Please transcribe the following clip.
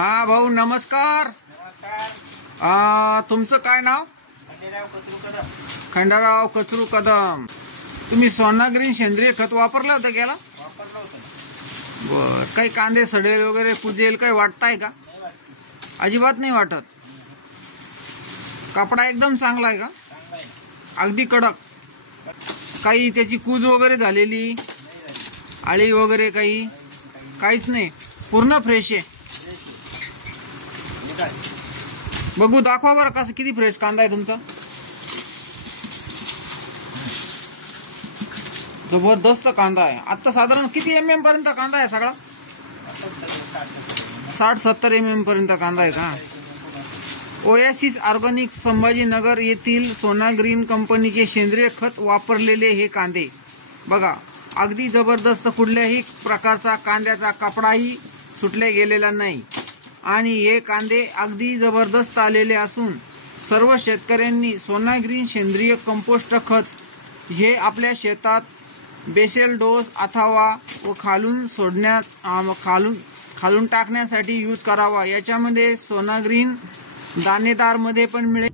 हा भाऊ नमस्कार। नमस्कार। तुमचं काय नाव? खंडेराव कचरू कदम। खंडाराव कचरू कदम। तुम्ही सोना ग्रीन सेंद्रिय खत वापरलं होतं गेला? वापरलं होतं। बर, काही कांदे सडेल वगैरे कुजेल काही वाटताय का? नाही वाटत। अजिबात नाही वाटत। कपडा एकदम चांगला आहे का? चांगला आहे। अगदी कडक? काही त्याची कूज वगैरे झालेली नाही झाली। आळी वगैरे काहीच नाही, पूर्ण फ्रेश आहे। हे काय? बघू, दाखवा बरं कसं, किती फ्रेश कांदा आहे तुमचा। जबरदस्त कांदा आहे। आता साधारण किती MM पर्यंत कांदा आहे सगळा? 60-70 MM पर्यंत कांदा आहे का? ओएसिस ऑर्गॅनिक संभाजीनगर येथील सोना ग्रीन कंपनीचे सेंद्रिय खत वापरलेले हे कांदे बघा, अगदी जबरदस्त। कुठल्याही प्रकारचा कांद्याचा कपडाही सुटले गेलेला नाही आणि हे कांदे अगदी जबरदस्त आलेले असून सर्व शेतकऱ्यांनी सोना ग्रीन सेंद्रिय कंपोस्ट खत हे आपल्या शेतात बेसल डोस अथवा खालून खालून टाकण्यासाठी यूज करावा। याच्यामध्ये सोना ग्रीन दाणेदार मध्ये पण मिळेल।